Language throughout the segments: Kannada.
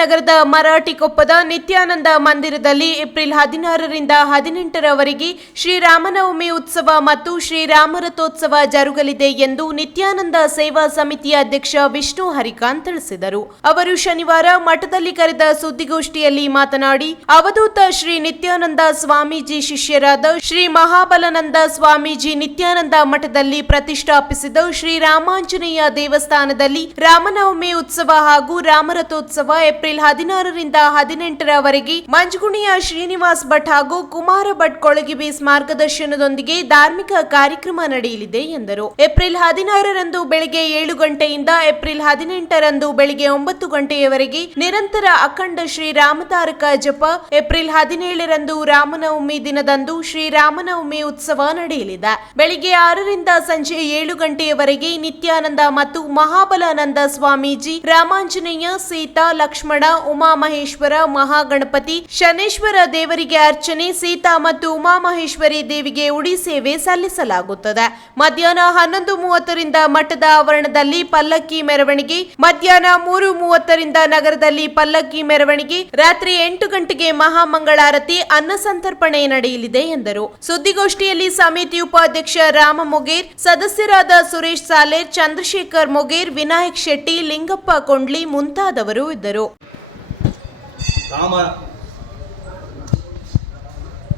ನಗರದ ಮರಾಠಿಕೊಪ್ಪದ ನಿತ್ಯಾನಂದ ಮಂದಿರದಲ್ಲಿ ಏಪ್ರಿಲ್ ಹದಿನಾರರಿಂದ ಹದಿನೆಂಟರವರೆಗೆ ಶ್ರೀರಾಮನವಮಿ ಉತ್ಸವ ಮತ್ತು ಶ್ರೀರಾಮರಥೋತ್ಸವ ಜರುಗಲಿದೆ ಎಂದು ನಿತ್ಯಾನಂದ ಸೇವಾ ಸಮಿತಿಯ ಅಧ್ಯಕ್ಷ ವಿಷ್ಣು ಹರಿಕಾಂತ್ ತಿಳಿಸಿದರು. ಅವರು ಶನಿವಾರ ಮಠದಲ್ಲಿ ಕರೆದ ಸುದ್ದಿಗೋಷ್ಠಿಯಲ್ಲಿ ಮಾತನಾಡಿ, ಅವಧೂತ ಶ್ರೀ ನಿತ್ಯಾನಂದ ಸ್ವಾಮೀಜಿ ಶಿಷ್ಯರಾದ ಶ್ರೀ ಮಹಾಬಲನಂದ ಸ್ವಾಮೀಜಿ ನಿತ್ಯಾನಂದ ಮಠದಲ್ಲಿ ಪ್ರತಿಷ್ಠಾಪಿಸಿದ ಶ್ರೀರಾಮಾಂಜನೇಯ ದೇವಸ್ಥಾನದಲ್ಲಿ ರಾಮನವಮಿ ಉತ್ಸವ ಹಾಗೂ ರಾಮರಥೋತ್ಸವ ಏಪ್ರಿಲ್ ಹದಿನಾರರಿಂದ ಹದಿನೆಂಟರವರೆಗೆ ಮಂಜುಗುಣಿಯ ಶ್ರೀನಿವಾಸ್ ಭಟ್ ಹಾಗೂ ಕುಮಾರ ಭಟ್ ಕೊಳಗಿಬೀಸ್ ಮಾರ್ಗದರ್ಶನದೊಂದಿಗೆ ಧಾರ್ಮಿಕ ಕಾರ್ಯಕ್ರಮ ನಡೆಯಲಿದೆ ಎಂದರು. ಏಪ್ರಿಲ್ ಹದಿನಾರರಂದು ಬೆಳಗ್ಗೆ ಏಳು ಗಂಟೆಯಿಂದ ಏಪ್ರಿಲ್ ಹದಿನೆಂಟರಂದು ಬೆಳಗ್ಗೆ ಒಂಬತ್ತು ಗಂಟೆಯವರೆಗೆ ನಿರಂತರ ಅಖಂಡ ಶ್ರೀರಾಮತಾರಕ ಜಪ. ಏಪ್ರಿಲ್ ಹದಿನೇಳರಂದು ರಾಮನವಮಿ ದಿನದಂದು ಶ್ರೀರಾಮನವಮಿ ಉತ್ಸವ ನಡೆಯಲಿದೆ. ಬೆಳಗ್ಗೆ ಆರರಿಂದ ಸಂಜೆ ಏಳು ಗಂಟೆಯವರೆಗೆ ನಿತ್ಯಾನಂದ ಮತ್ತು ಮಹಾಬಲಾನಂದ ಸ್ವಾಮೀಜಿ, ರಾಮಾಂಜನೇಯ, ಸೀತಾ, ಲಕ್ಷ್ಮಣ ಉಮಾಮಹೇಶ್ವರ ಮಹಾಗಣಪತಿ ಶನೇಶ್ವರ ದೇವರಿಗೆ ಅರ್ಚನೆ, ಸೀತಾ ಮತ್ತು ಉಮಾಮಹೇಶ್ವರಿ ದೇವಿಗೆ ಉಡಿ ಸೇವೆ ಸಲ್ಲಿಸಲಾಗುತ್ತದೆ. ಮಧ್ಯಾಹ್ನ ಹನ್ನೊಂದು ಮೂವತ್ತರಿಂದ ಮಠದ ಆವರಣದಲ್ಲಿ ಪಲ್ಲಕ್ಕಿ ಮೆರವಣಿಗೆ, ಮಧ್ಯಾಹ್ನ ಮೂರು ಮೂವತ್ತರಿಂದ ನಗರದಲ್ಲಿ ಪಲ್ಲಕ್ಕಿ ಮೆರವಣಿಗೆ, ರಾತ್ರಿ ಎಂಟು ಗಂಟೆಗೆ ಮಹಾಮಂಗಳಾರತಿ ಅನ್ನ ಸಂತರ್ಪಣೆ ನಡೆಯಲಿದೆ ಎಂದರು. ಸುದ್ದಿಗೋಷ್ಠಿಯಲ್ಲಿ ಸಮಿತಿ ಉಪಾಧ್ಯಕ್ಷ ರಾಮ ಮೊಗೇರ್, ಸದಸ್ಯರಾದ ಸುರೇಶ್ ಸಾಲೇರ್ ಚಂದ್ರಶೇಖರ್ ಮೊಗೇರ್, ವಿನಾಯಕ್ ಶೆಟ್ಟಿ, ಲಿಂಗಪ್ಪ ಕೊಂಡ್ಲಿ ಮುಂತಾದವರು ಇದ್ದರು. ರಾಮ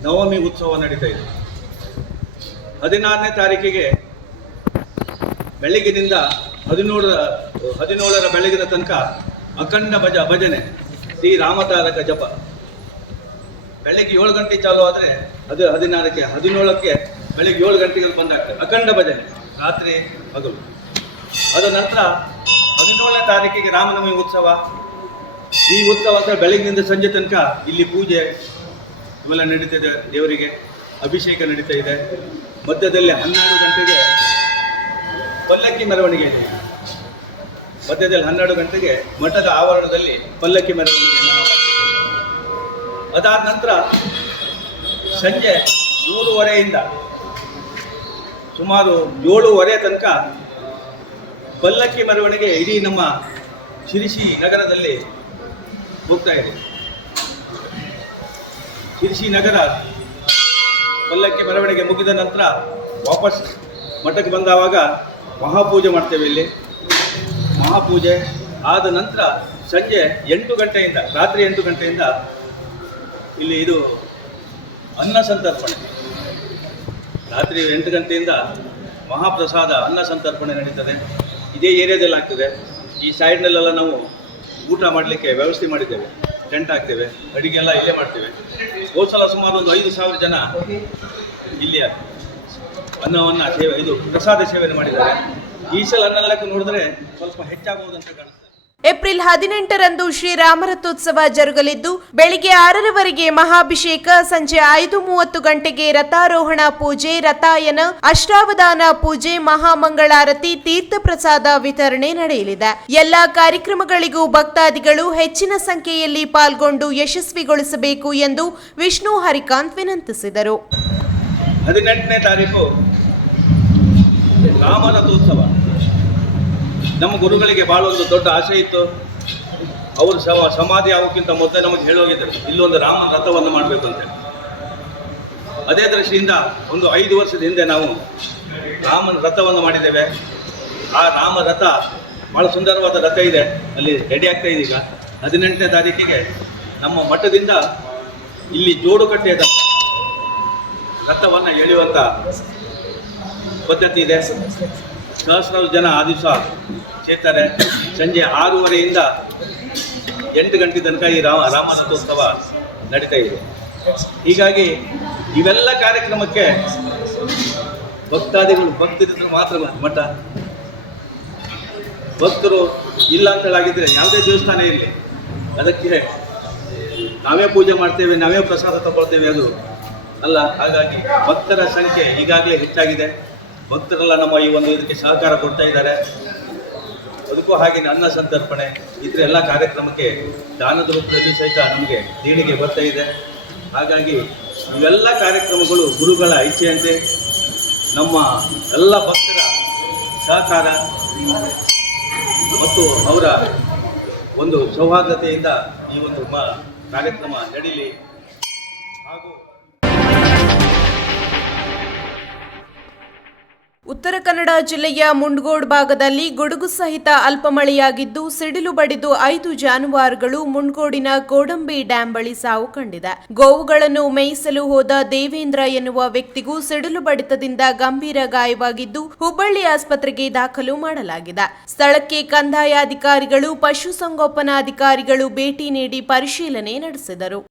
ನವಮಿ ಉತ್ಸವ ನಡೀತಾ ಇದೆ. ಹದಿನಾರನೇ ತಾರೀಕಿಗೆ ಬೆಳಗಿನಿಂದ ಹದಿನೇಳರ ಹದಿನೇಳರ ಬೆಳಗಿನ ತನಕ ಅಖಂಡ ಭಜ, ಭಜನೆ, ಶ್ರೀ ರಾಮತಾರಕ ಜಪ. ಬೆಳಗ್ಗೆ ಏಳು ಗಂಟೆ ಚಾಲು ಆದರೆ ಅದು ಹದಿನಾರಕ್ಕೆ, ಹದಿನೇಳಕ್ಕೆ ಬೆಳಗ್ಗೆ ಏಳು ಗಂಟೆಗೆ ಬಂದಾಗ್ತದೆ ಅಖಂಡ ಭಜನೆ, ರಾತ್ರಿ ಹಗಲು. ಅದ ನಂತರ ಹದಿನೇಳನೇ ತಾರೀಕಿಗೆ ರಾಮನವಮಿ ಉತ್ಸವ. ಈ ಉತ್ಸವ ಅಂತ ಬೆಳಗಿನಿಂದ ಸಂಜೆ ತನಕ ಇಲ್ಲಿ ಪೂಜೆ ಇವೆಲ್ಲ ಇದೆ ದೇವರಿಗೆ ಅಭಿಷೇಕ ನಡೀತಾ ಇದೆ ಮಧ್ಯದಲ್ಲಿ ಹನ್ನೆರಡು ಗಂಟೆಗೆ ಪಲ್ಲಕ್ಕಿ ಮೆರವಣಿಗೆ ಇದೆ ಮಧ್ಯದಲ್ಲಿ ಹನ್ನೆರಡು ಗಂಟೆಗೆ ಮಠದ ಆವರಣದಲ್ಲಿ ಪಲ್ಲಕ್ಕಿ ಮೆರವಣಿಗೆಯನ್ನು. ಅದಾದ ನಂತರ ಸಂಜೆ ಮೂರುವರೆಯಿಂದ ಸುಮಾರು ಏಳುವರೆ ತನಕ ಪಲ್ಲಕ್ಕಿ ಮೆರವಣಿಗೆ ಇಡೀ ನಮ್ಮ ಶಿರಿಸಿ ನಗರದಲ್ಲಿ ಹೋಗ್ತಾ ಇದೆ. ಶಿರ್ಸಿ ನಗರ ಪಲ್ಲಕ್ಕಿ ಮೆರವಣಿಗೆ ಮುಗಿದ ನಂತರ ವಾಪಸ್ ಮಠಕ್ಕೆ ಬಂದಾವಾಗ ಮಹಾಪೂಜೆ ಮಾಡ್ತೇವೆ ಇಲ್ಲಿ. ಮಹಾಪೂಜೆ ಆದ ನಂತರ ಸಂಜೆ ಎಂಟು ಗಂಟೆಯಿಂದ, ರಾತ್ರಿ ಎಂಟು ಗಂಟೆಯಿಂದ ಇಲ್ಲಿ ಇದು ಅನ್ನ ಸಂತರ್ಪಣೆ. ರಾತ್ರಿ ಎಂಟು ಗಂಟೆಯಿಂದ ಮಹಾಪ್ರಸಾದ ಅನ್ನ ಸಂತರ್ಪಣೆ ನಡೀತದೆ. ಇದೇ ಏರಿಯಾದಲ್ಲಿ ಆಗ್ತದೆ ಈ ಸೈಡ್ನಲ್ಲೆಲ್ಲ ನಾವು ಊಟ ಮಾಡಲಿಕ್ಕೆ ವ್ಯವಸ್ಥೆ ಮಾಡಿದ್ದೇವೆ. ಟೆಂಟ್ ಹಾಕ್ತೇವೆ ಅಡಿಗೆ ಎಲ್ಲ ಇಲ್ಲೇ ಮಾಡ್ತೇವೆ. ಹೋದ ಸಲ ಸುಮಾರು ಒಂದು ಐದು ಸಾವಿರ ಜನ ಇಲ್ಲಿ ಅನ್ನವನ್ನು ಸೇವೆ, ಇದು ಪ್ರಸಾದ ಸೇವನೆ ಮಾಡಿದ್ದಾರೆ. ಈ ಸಲ ಅನ್ನ ಲೆಕ್ಕ ನೋಡಿದ್ರೆ ಸ್ವಲ್ಪ ಹೆಚ್ಚಾಗಬಹುದು ಅಂತ ಕಾಣಿಸ್ತದೆ ಏಪ್ರಿಲ್ ಹದಿನೆಂಟರಂದು ಶ್ರೀರಾಮರಥೋತ್ಸವ ಜರುಗಲಿದ್ದು, ಬೆಳಿಗ್ಗೆ ಆರರವರೆಗೆ ಮಹಾಭಿಷೇಕ, ಸಂಜೆ ಐದು ಮೂವತ್ತು ಗಂಟೆಗೆ ರಥಾರೋಹಣ ಪೂಜೆ, ರಥಾಯನ, ಅಷ್ಟಾವಧಾನ ಪೂಜೆ, ಮಹಾಮಂಗಳಾರತಿ ತೀರ್ಥ ಪ್ರಸಾದ ವಿತರಣೆ ನಡೆಯಲಿದೆ. ಎಲ್ಲಾ ಕಾರ್ಯಕ್ರಮಗಳಿಗೂ ಭಕ್ತಾದಿಗಳು ಹೆಚ್ಚಿನ ಸಂಖ್ಯೆಯಲ್ಲಿ ಪಾಲ್ಗೊಂಡು ಯಶಸ್ವಿಗೊಳಿಸಬೇಕು ಎಂದು ವಿಷ್ಣು ಹರಿಕಾಂತ್ ವಿನಂತಿಸಿದರು. ಹದಿನೆಂಟನೇ ತಾರೀಕು ನಮ್ಮ ಗುರುಗಳಿಗೆ ಭಾಳ ಒಂದು ದೊಡ್ಡ ಆಸೆ ಇತ್ತು. ಅವರು ಸಮ ಸಮಾಧಿ ಆಗೋಕ್ಕಿಂತ ಮೊದಲೇ ನಮಗೆ ಹೇಳೋಗಿದ್ದರು ಇಲ್ಲೊಂದು ರಾಮನ ರಥವನ್ನು ಮಾಡಬೇಕು ಅಂತ. ಅದೇ ದೃಷ್ಟಿಯಿಂದ ಒಂದು ಐದು ವರ್ಷದ ಹಿಂದೆ ನಾವು ರಾಮನ ರಥವನ್ನು ಮಾಡಿದ್ದೇವೆ. ಆ ರಾಮ ರಥ ಭಾಳ ಸುಂದರವಾದ ರಥ ಇದೆ. ಅಲ್ಲಿ ರೆಡಿ ಆಗ್ತಾ ಇದೆ ಈಗ ಹದಿನೆಂಟನೇ ತಾರೀಕಿಗೆ ನಮ್ಮ ಮಠದಿಂದ ಇಲ್ಲಿ ಜೋಡುಕಟ್ಟೆಯ ರಥವನ್ನು ಎಳೆಯುವಂಥ ಪದ್ಧತಿ ಇದೆ. ಸಹಸ್ರಾರು ಜನ ಆ ದಿವಸ ಸೇರ್ತಾರೆ ಸಂಜೆ ಆರೂವರೆಯಿಂದ ಎಂಟು ಗಂಟೆ ತನಕ ಈ ರಾಮ ರಾಮರಥೋತ್ಸವ ನಡೀತಾ ಇದೆ. ಹೀಗಾಗಿ ಇವೆಲ್ಲ ಕಾರ್ಯಕ್ರಮಕ್ಕೆ ಭಕ್ತಾದಿಗಳು ಭಕ್ತರಿದ್ರು ಮಾತ್ರ ಮಠ. ಭಕ್ತರು ಇಲ್ಲ ಅಂತ ಹೇಳಾಗಿದ್ರೆ ಯಾವುದೇ ದೇವಸ್ಥಾನ ಇರಲಿ. ಅದಕ್ಕೆ ನಾವೇ ಪೂಜೆ ಮಾಡ್ತೇವೆ, ನಾವೇ ಪ್ರಸಾದ ತಗೊಳ್ತೇವೆ ಅದು ಅಲ್ಲ. ಹಾಗಾಗಿ ಭಕ್ತರ ಸಂಖ್ಯೆ ಈಗಾಗಲೇ ಹೆಚ್ಚಾಗಿದೆ. ಭಕ್ತರೆಲ್ಲ ನಮ್ಮ ಈ ಒಂದು ಇದಕ್ಕೆ ಸಹಕಾರ ಕೊಡ್ತಾ ಇದ್ದಾರೆ. ಅದಕ್ಕೂ ಹಾಗೆ ಅನ್ನ ಸಂತರ್ಪಣೆ ಇತರ ಎಲ್ಲ ಕಾರ್ಯಕ್ರಮಕ್ಕೆ ದಾನದ ರೂಪದಲ್ಲಿ ಸಹಿತ ನಮಗೆ ದೇಣಿಗೆ ಬರ್ತಾ ಇದೆ. ಹಾಗಾಗಿ ಇವೆಲ್ಲ ಕಾರ್ಯಕ್ರಮಗಳು ಗುರುಗಳ ಇಚ್ಛೆಯಂತೆ ನಮ್ಮ ಎಲ್ಲ ಭಕ್ತರ ಸಹಕಾರ ಮತ್ತು ಅವರ ಒಂದು ಸೌಹಾರ್ದತೆಯಿಂದ ಈ ಒಂದು ಕಾರ್ಯಕ್ರಮ ನಡೀಲಿ. ಹಾಗೂ ಉತ್ತರ ಕನ್ನಡ ಜಿಲ್ಲೆಯ ಮುಂಡ್ಗೋಡ್ ಭಾಗದಲ್ಲಿ ಗುಡುಗು ಸಹಿತ ಅಲ್ಪ ಮಳೆಯಾಗಿದ್ದು ಸಿಡಿಲು ಬಡಿದು ಐದು ಜಾನುವಾರುಗಳು ಮುಂಡ್ಗೋಡಿನ ಗೋಡಂಬಿ ಡ್ಯಾಂ ಬಳಿ ಸಾವು ಕಂಡಿದೆ. ಗೋವುಗಳನ್ನು ಮೇಯಿಸಲು ಹೋದ ದೇವೇಂದ್ರ ಎನ್ನುವ ವ್ಯಕ್ತಿಗೂ ಸಿಡಿಲು ಬಡಿತದಿಂದ ಗಂಭೀರ ಗಾಯವಾಗಿದ್ದು, ಹುಬ್ಬಳ್ಳಿ ಆಸ್ಪತ್ರೆಗೆ ದಾಖಲು ಮಾಡಲಾಗಿದೆ. ಸ್ಥಳಕ್ಕೆ ಕಂದಾಯ ಅಧಿಕಾರಿಗಳು ಪಶುಸಂಗೋಪನಾ ಅಧಿಕಾರಿಗಳು ಭೇಟಿ ನೀಡಿ ಪರಿಶೀಲನೆ ನಡೆಸಿದರು.